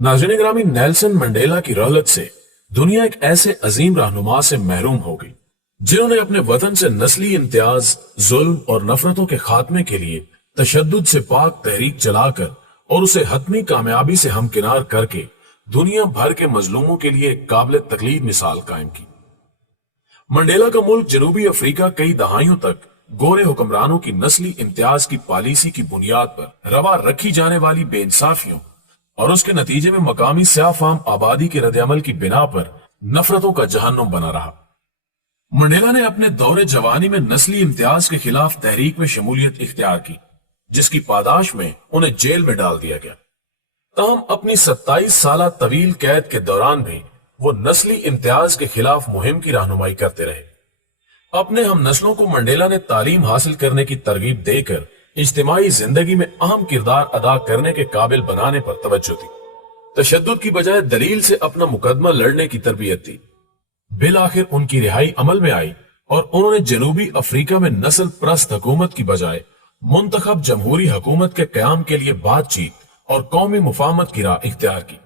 नाज़रीन ग्रामी, Nelson Mandela की रहलत से दुनिया एक ऐसे अजीम रहनुमा से महरूम हो गई जिन्होंने अपने वतन से नस्ली इम्तियाज, जुल्म और नफरतों के खात्मे के लिए तशद्दुद से पाक तहरीक चलाकर और उसे हतमी कामयाबी से हमकिनार करके दुनिया भर के मजलूमों के लिए एक काबिल तकलीद मिसाल कायम की। मंडेला का मुल्क जनूबी अफ्रीका कई दहाइयों तक गोरे हुक्मरानों की नस्ली इम्तियाज की पॉलिसी की बुनियाद पर रवा रखी जाने वाली बेइंसाफियों और उसके नतीजे में मकामी स्याह फाम आबादी के रद्द-ए-अमल की बिना पर नफरतों का जहन्नुम बना रहा। मंडेला ने अपने दौरे जवानी में नस्ली इम्तियाज के खिलाफ तहरीक में शमूलियत इख्तियार की, जिसकी पादाश में उन्हें जेल में डाल दिया गया। ताहम अपनी 27 साल तवील कैद के दौरान भी वो नस्ली इम्तियाज के खिलाफ मुहिम की रहनुमाई करते रहे। अपने हम नस्लों को मंडेला ने तालीम हासिल करने की तरगीब देकर इज्तिमाई जिंदगी में अहम किरदार अदा करने के काबिल बनाने पर तवज्जो दी। तशद्दुद की बजाय दलील से अपना मुकदमा लड़ने की तरबियत दी। बिल आखिर उनकी रिहाई अमल में आई और उन्होंने जनूबी अफ्रीका में नस्ल परस्त हुकूमत की बजाय मुंतखब जमहूरी हुकूमत के कयाम के लिए बातचीत और कौमी मुफाहमत की राह इख्तियार की।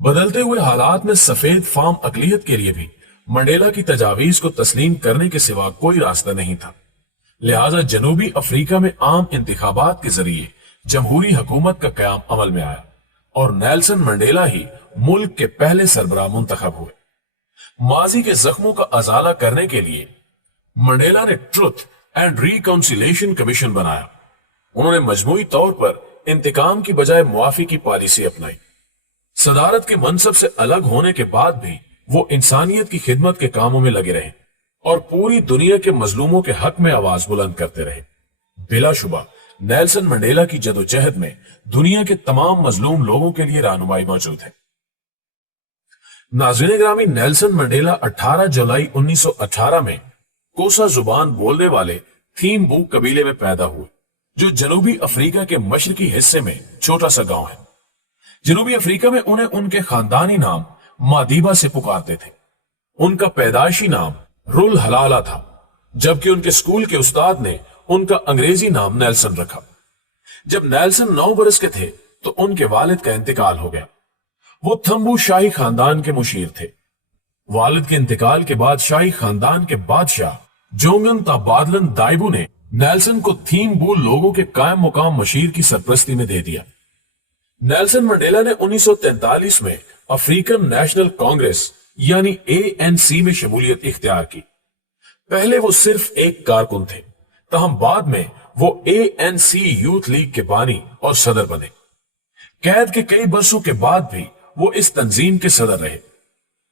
बदलते हुए हालात में सफेद फाम अकलियत के लिए भी मंडेला की तजावीज को तस्लीम करने के सिवा कोई रास्ता नहीं था। लिहाजा जनूबी अफ्रीका में आम इंतखाबात के जरिए जमहूरी हुकूमत का कयाम अमल में आया और नेल्सन मंडेला ही मुल्क के पहले सरबराह मुंतखब हुए। माजी के जख्मों का अजाला करने के लिए मंडेला ने ट्रुथ एंड रिकाउंसिलेशन कमीशन बनाया। उन्होंने मजमूई तौर पर इंतकाम की बजाय मुआफी की पॉलिसी अपनाई। सदारत के मनसब से अलग होने के बाद भी वो इंसानियत की खिदमत के कामों में लगे रहे और पूरी दुनिया के मजलूमों के हक में आवाज बुलंद करते रहे। बिलाशुबा नेल्सन मंडेला की जदोजहद में दुनिया के तमाम मजलूम लोगों के लिए रहनुमाई मौजूद है। नाज़रीन ग्रामी, नेल्सन मंडेला 18 जुलाई 1918 में कोसा जुबान बोलने वाले थीम्बू कबीले में पैदा हुए, जो जनूबी अफ्रीका के मशरकी हिस्से में छोटा सा गांव है। जनूबी अफ्रीका में उन्हें उनके खानदानी नाम मादीबा से पुकारते थे। उनका पैदाइशी नाम रुल हलाला था, जबकि उनके स्कूल के उस्ताद ने उनका अंग्रेजी नाम नेल्सन रखा। जब नेल्सन 9 बरस के थे तो उनके वालिद का इंतकाल हो गया। वो थम्बू शाही खानदान के मुशीर थे। वालिद के इंतकाल के बाद शाही खानदान के बादशाह जोंगन ताबादलन दाइबू ने नेल्सन को थीम्बू लोगों के कायम मुकाम मशीर की सरपरस्ती में दे दिया। नेल्सन मंडेला ने 1943 में अफ्रीकन नेशनल कांग्रेस यानी ANC में शमूलियत इख्तियार की। पहले वो सिर्फ एक कारकुन थे, तहम बाद में वो ANC यूथ लीग के बानी और सदर बने। कैद के कई बरसों के बाद भी वो इस तंजीम के सदर रहे।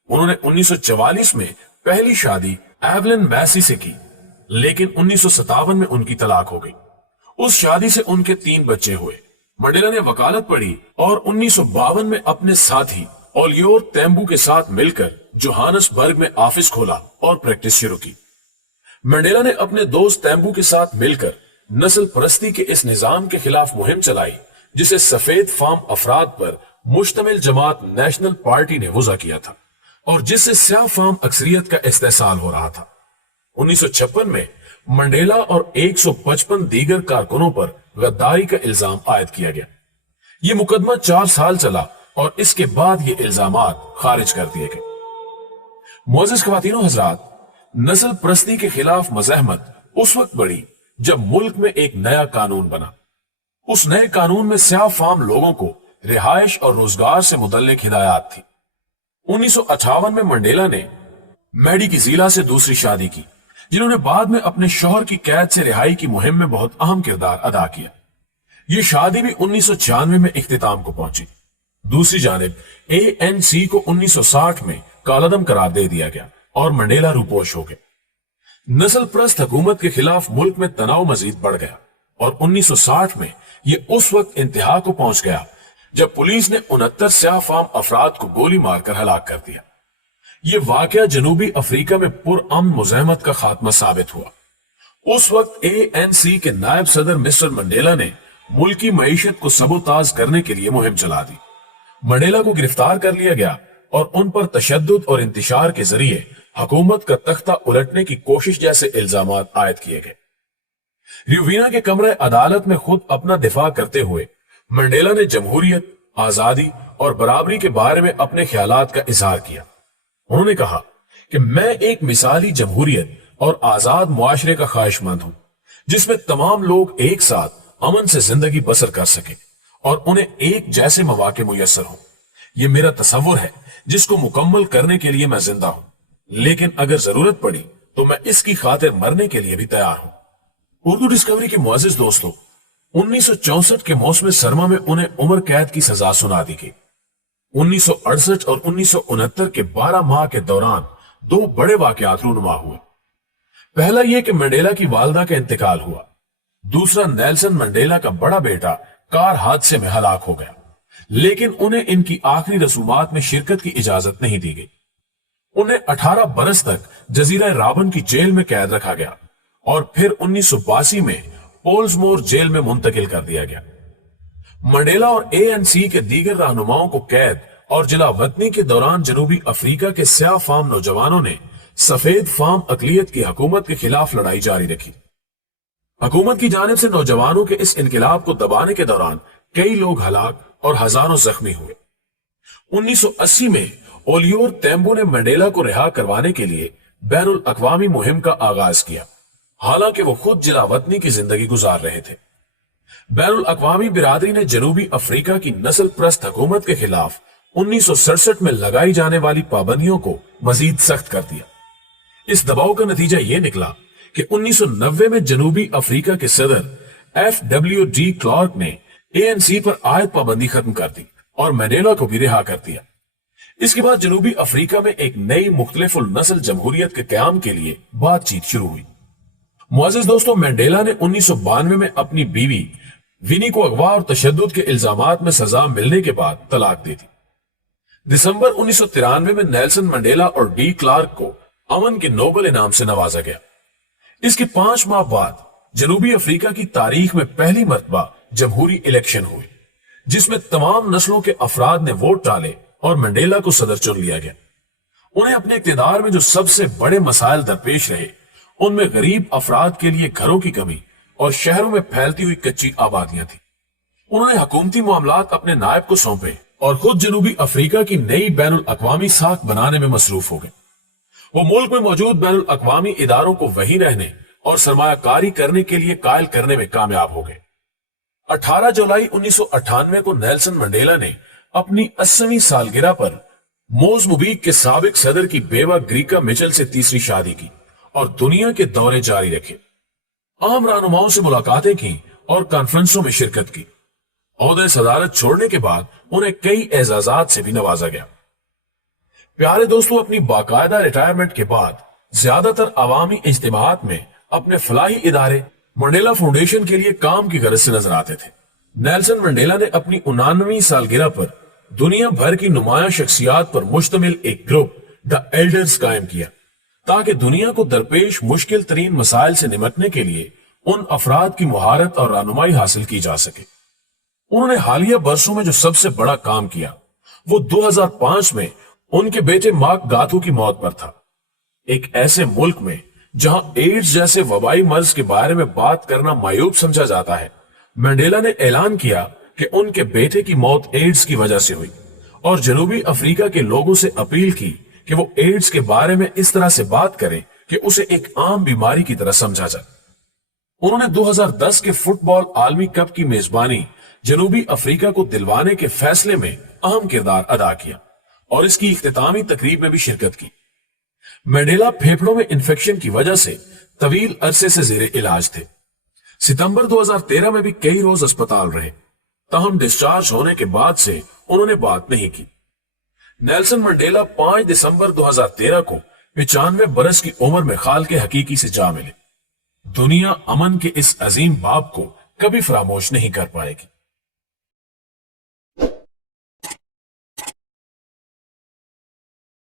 उन्होंने 1944 में पहली शादी एवलिन मैसी से की, लेकिन 1957 में उनकी तलाक हो गई। उस शादी से उनके 3 बच्चे हुए। मंडेला ने वकालत पढ़ी और 1952 में अपने साथी ओलियोर तेम्बू के साथ मिलकर जोहानसबर्ग में ऑफिस खोला और प्रैक्टिस शुरू की। मंडेला ने अपने दोस्त तेम्बू के साथ मिलकर नस्ल परस्ती के इस निजाम के खिलाफ मुहिम चलाई, जिसे सफेद फाम अफराद पर मुश्तमिल जमात नेशनल पार्टी ने वज़ा किया था और जिससे स्याह फाम अक्सरियत का इस्तेसाल हो रहा था। 1956 में मंडेला और 155 दीगर कारकुनों पर गद्दारी का इल्जाम आयद किया गया। ये मुकदमा 4 साल चला और इसके बाद ये इल्जामात खारिज कर दिए गए। मोअज़्ज़िज़ ख़वातीनो हज़रात, नस्ल परस्ती के खिलाफ मज़ाहमत उस वक्त बढ़ी जब मुल्क में एक नया कानून बना। उस नए कानून में स्याह फाम लोगों को रिहाइश और रोजगार से मुतल्लिक हिदायत थी। 1958 में मंडेला ने मैडी की ज़ीला से दूसरी शादी की, जिन्होंने बाद में अपने शौहर की कैद से रिहाई की मुहिम में बहुत अहम किरदार अदा किया। ये शादी भी 1996 में इख्तिताम को पहुंची। दूसरी जानिब ANC को 1960 में कालादम करार दे दिया गया और मंडेला रूपोश हो गए। नस्ल परस्त हुकूमत के खिलाफ मुल्क में तनाव मजीद बढ़ गया और 1960 में यह उस वक्त इंतहा को पहुंच गया जब पुलिस ने 69 स्याह फाम अफराद को गोली मारकर हलाक कर दिया। यह वाकया जनूबी अफ्रीका में पुरअमन मुज़ाहमत का खात्मा साबित हुआ। उस वक्त ANC के नायब सदर मिस्टर मंडेला ने मुल्की मईशत को सबोताज करने के लिए मुहिम चला दी। मंडेला को गिरफ्तार कर लिया गया और उन पर तशद्दुद और इंतिशार के जरिए हुकूमत का तख्ता उलटने की कोशिश जैसे इल्जामात आयद किए गए। रिवीना के कमरे अदालत में खुद अपना दिफा करते हुए मंडेला ने जमहूरियत, आजादी اور برابری کے بارے میں اپنے خیالات کا اظہار کیا۔ انہوں نے کہا کہ میں ایک مثالی جمہوریت اور آزاد معاشرے کا خواہش مند ہوں جس میں تمام لوگ ایک ساتھ امن سے زندگی بسر کر سکیں اور انہیں ایک جیسے مواقع میسر ہوں۔ یہ میرا تصور ہے جس کو مکمل کرنے کے لیے میں زندہ ہوں، لیکن اگر ضرورت پڑی تو میں اس کی خاطر مرنے کے لیے بھی تیار ہوں۔ اردو ڈسکوری کے معزز دوستوں، 1964 کے موسم سرما میں انہیں عمر قید کی سزا سنا دی گئی۔ 1968 اور 1969 کے 12 ماہ کے دوران دو بڑے واقعات رونما ہوئے۔ پہلا یہ کہ منڈیلا کی والدہ کا انتقال ہوا، دوسرا نیلسن منڈیلا کا بڑا بیٹا کار حادثے میں ہلاک ہو گیا، لیکن انہیں ان کی آخری رسومات میں شرکت کی اجازت نہیں دی گئی۔ انہیں 18 برس تک جزیرہ رابن کی جیل میں قید رکھا گیا اور پھر 1982 میں پولزمور جیل میں منتقل کر دیا گیا۔ منڈیلا اور ANC کے دیگر رہنماؤں کو قید اور جلا وطنی کے دوران جنوبی افریقہ کے سیاہ فام نوجوانوں نے سفید فام اقلیت کی حکومت کے خلاف لڑائی جاری رکھی۔ حکومت کی جانب سے نوجوانوں کے اس انقلاب کو دبانے کے دوران کئی لوگ ہلاک اور ہزاروں زخمی ہوئے۔ 1980 میں اولیور تیمبو نے منڈیلا کو رہا کروانے کے لیے بین الاقوامی مہم کا آغاز کیا، حالانکہ وہ خود جلا وطنی کی زندگی گزار رہے تھے۔ بین الاقوامی برادری نے جنوبی افریقہ کی نسل پرست حکومت کے خلاف 1967 میں لگائی جانے والی پابندیوں کو مزید سخت کر دیا۔ اس دباؤ کا نتیجہ یہ نکلا کہ 1990 میں جنوبی افریقہ کے صدر FWD کلارک نے ANC پر عائد پابندی ختم کر دی اور منڈیلا کو بھی رہا کر دیا۔ اس کے بعد جنوبی افریقہ میں ایک نئی مختلف النسل جمہوریت کے قیام کے لیے بات چیت شروع ہوئی۔ معزز دوستوں، منڈیلا نے 1992 میں اپنی بیوی ونی کو اغوا اور تشدد کے الزامات میں سزا ملنے کے بعد طلاق دے دی۔ دسمبر 1993 میں نیلسن منڈیلا اور ڈی کلارک کو امن کے نوبل انعام سے نوازا گیا۔ اس کے 5 ماہ بعد جنوبی افریقہ کی تاریخ میں پہلی مرتبہ جمہوری الیکشن ہوئی جس میں تمام نسلوں کے افراد نے ووٹ ڈالے اور منڈیلا کو صدر چن لیا گیا۔ انہیں اپنے اقتدار میں جو سب سے بڑے مسائل درپیش رہے ان میں غریب افراد کے لیے گھروں کی کمی اور شہروں میں پھیلتی ہوئی کچی آبادیاں تھیں۔ انہوں نے حکومتی معاملات اپنے نائب کو سونپے اور خود جنوبی افریقہ کی نئی بین الاقوامی ساکھ بنانے میں مصروف ہو گئے۔ وہ ملک میں موجود بین الاقوامی اداروں کو وہیں رہنے اور سرمایہ کاری کرنے کے لیے قائل کرنے میں کامیاب ہو گئے۔ 18 جولائی 1998 کو نیلسن منڈیلا نے اپنی 80ویں سالگرہ پر موزمبیق کے سابق صدر کی بیوہ گریکا مچل سے تیسری شادی کی اور دنیا کے دورے جاری رکھے۔ عام رہنماؤں سے ملاقاتیں کی اور کانفرنسوں میں شرکت کی۔ عہدہ صدارت چھوڑنے کے بعد انہیں کئی اعزازات سے بھی نوازا گیا۔ پیارے دوستو، اپنی باقاعدہ ریٹائرمنٹ کے بعد زیادہ تر عوامی اجتماعات میں اپنے فلاحی ادارے منڈیلا فاؤنڈیشن کے لیے کام کی غرض سے نظر آتے تھے۔ نیلسن منڈیلا نے اپنی 89ویں سالگرہ پر دنیا بھر کی نمایاں شخصیات پر مشتمل ایک گروپ دا ایلڈرز قائم کیا تاکہ دنیا کو درپیش مشکل ترین مسائل سے نمٹنے کے لیے ان افراد کی مہارت اور رہنمائی حاصل کی جا سکے۔ انہوں نے حالیہ برسوں میں جو سب سے بڑا کام کیا وہ 2005 میں ان کے بیٹے مارک گاتھو کی موت پر تھا۔ ایک ایسے ملک میں جہاں ایڈز جیسے وبائی مرض کے بارے میں بات کرنا معیوب سمجھا جاتا ہے، منڈیلا نے اعلان کیا کہ ان کے بیٹے کی موت ایڈز کی وجہ سے ہوئی اور جنوبی افریقہ کے لوگوں سے اپیل کی کہ وہ ایڈز کے بارے میں اس طرح سے بات کریں کہ اسے ایک عام بیماری کی طرح سمجھا جائے۔ انہوں نے 2010 کے فٹ بال عالمی کپ کی میزبانی جنوبی افریقہ کو دلوانے کے فیصلے میں اہم کردار ادا کیا اور اس کی اختتامی تقریب میں بھی شرکت کی۔ منڈیلا پھیپھڑوں میں انفیکشن کی وجہ سے طویل عرصے سے زیر علاج تھے۔ ستمبر 2013 میں بھی کئی روز اسپتال رہے، تاہم ڈسچارج ہونے کے بعد سے انہوں نے بات نہیں کی۔ نیلسن منڈیلا 5 دسمبر 2013 کو 95 برس کی عمر میں خالق حقیقی سے جا ملے۔ دنیا امن کے اس عظیم باب کو کبھی فراموش نہیں کر پائے گی۔